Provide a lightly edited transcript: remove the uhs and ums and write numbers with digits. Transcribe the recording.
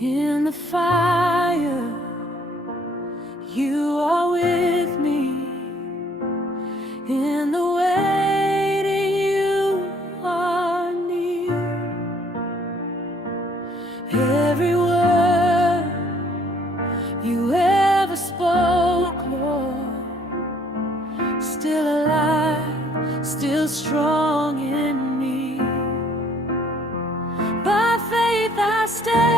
In the fire, you are with me. In the waiting, you are near. Every word you ever spoke, Lord, still alive, still strong in me. By faith I stand.